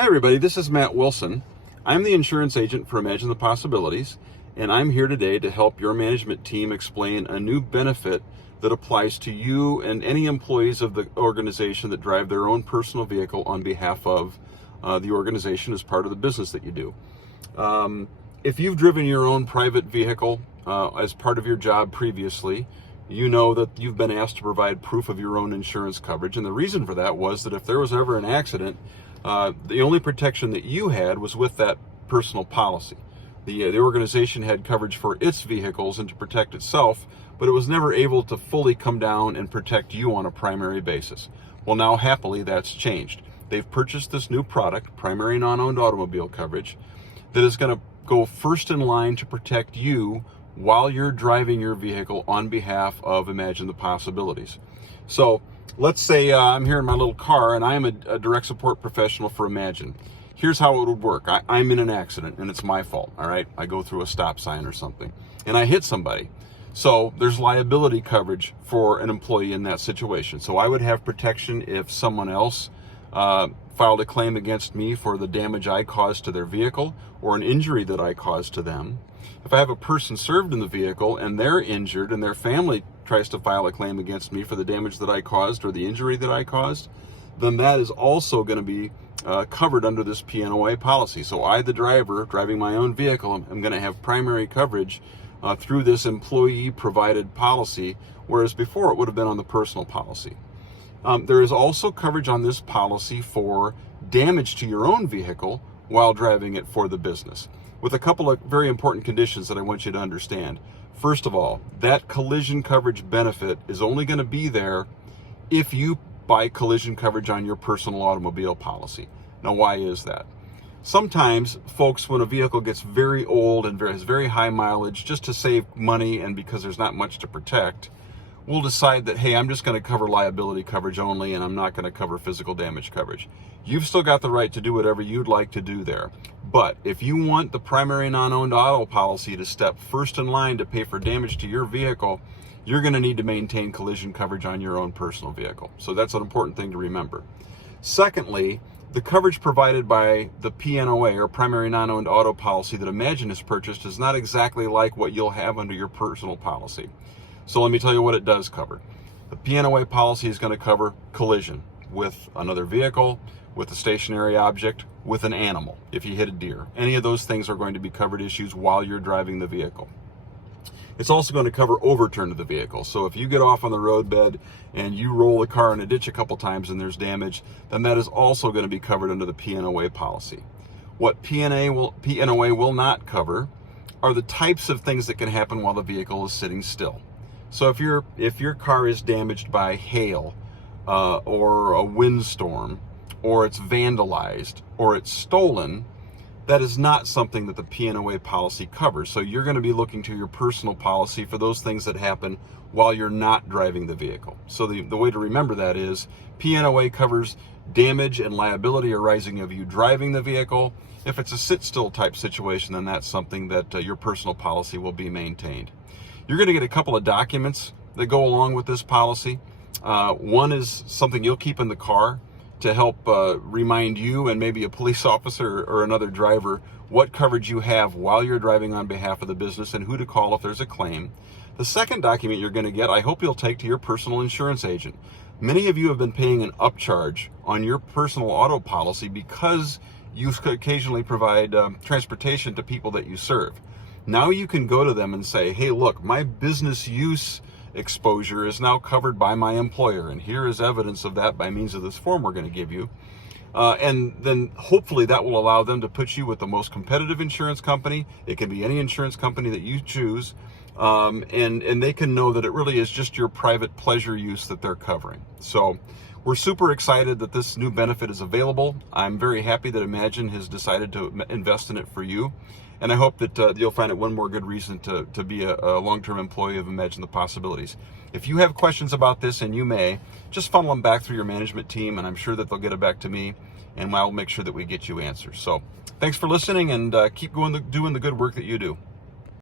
Hi everybody, this is Matt Wilson. I'm the insurance agent for Imagine the Possibilities, and I'm here today to help your management team explain a new benefit that applies to you and any employees of the organization that drive their own personal vehicle on behalf of the organization as part of the business that you do. If you've driven your own private vehicle as part of your job previously, you know that you've been asked to provide proof of your own insurance coverage, and the reason for that was that if there was ever an accident, the only protection that you had was with that personal policy. The organization had coverage for its vehicles and to protect itself, but it was never able to fully come down and protect you on a primary basis. Well, now happily that's changed. They've purchased this new product, primary non-owned automobile coverage, that is going to go first in line to protect you while you're driving your vehicle on behalf of Imagine the Possibilities. So let's say I'm here in my little car and I'm a direct support professional for Imagine. Here's how it would work. I'm in an accident and it's my fault, all right? I go through a stop sign or something and I hit somebody. So there's liability coverage for an employee in that situation. So I would have protection if someone else filed a claim against me for the damage I caused to their vehicle or an injury that I caused to them. If I have a person served in the vehicle and they're injured and their family tries to file a claim against me for the damage that I caused or the injury that I caused, then that is also going to be covered under this PNOA policy. So I, the driver, driving my own vehicle, I'm going to have primary coverage through this employee-provided policy, whereas before it would have been on the personal policy. There is also coverage on this policy for damage to your own vehicle while driving it for the business, with a couple of very important conditions that I want you to understand. First of all, that collision coverage benefit is only going to be there if you buy collision coverage on your personal automobile policy. Now, why is that? Sometimes folks, when a vehicle gets very old and has very high mileage, just to save money and because there's not much to protect, will decide that, hey, I'm just going to cover liability coverage only and I'm not going to cover physical damage coverage. You've still got the right to do whatever you'd like to do there. But if you want the primary non-owned auto policy to step first in line to pay for damage to your vehicle, you're going to need to maintain collision coverage on your own personal vehicle. So that's an important thing to remember. Secondly, the coverage provided by the PNOA, or primary non-owned auto policy, that Imagine has purchased is not exactly like what you'll have under your personal policy. So let me tell you what it does cover. The PNOA policy is going to cover collision with another vehicle, with a stationary object, with an animal, if you hit a deer. Any of those things are going to be covered issues while you're driving the vehicle. It's also going to cover overturn of the vehicle. So if you get off on the roadbed and you roll the car in a ditch a couple times and there's damage, then that is also going to be covered under the PNOA policy. What PNOA will not cover are the types of things that can happen while the vehicle is sitting still. So if your car is damaged by hail or a windstorm, or it's vandalized, or it's stolen, that is not something that the PNOA policy covers. So you're going to be looking to your personal policy for those things that happen while you're not driving the vehicle. So the way to remember that is PNOA covers damage and liability arising of you driving the vehicle. If it's a sit-still type situation, then that's something that your personal policy will be maintained. You're going to get a couple of documents that go along with this policy. One is something you'll keep in the car to help remind you and maybe a police officer or another driver what coverage you have while you're driving on behalf of the business and who to call if there's a claim. The second document you're going to get, I hope you'll take to your personal insurance agent. Many of you have been paying an upcharge on your personal auto policy because you occasionally provide transportation to people that you serve. Now you can go to them and say, hey, look, my business use exposure is now covered by my employer, and here is evidence of that by means of this form we're going to give you. And then hopefully that will allow them to put you with the most competitive insurance company. It can be any insurance company that you choose, and they can know that it really is just your private pleasure use that they're covering. So we're super excited that this new benefit is available. I'm very happy that Imagine has decided to invest in it for you. And I hope that you'll find it one more good reason to be a long-term employee of Imagine the Possibilities. If you have questions about this, and you may, just funnel them back through your management team, and I'm sure that they'll get it back to me, and I'll make sure that we get you answers. So thanks for listening, and keep doing the good work that you do.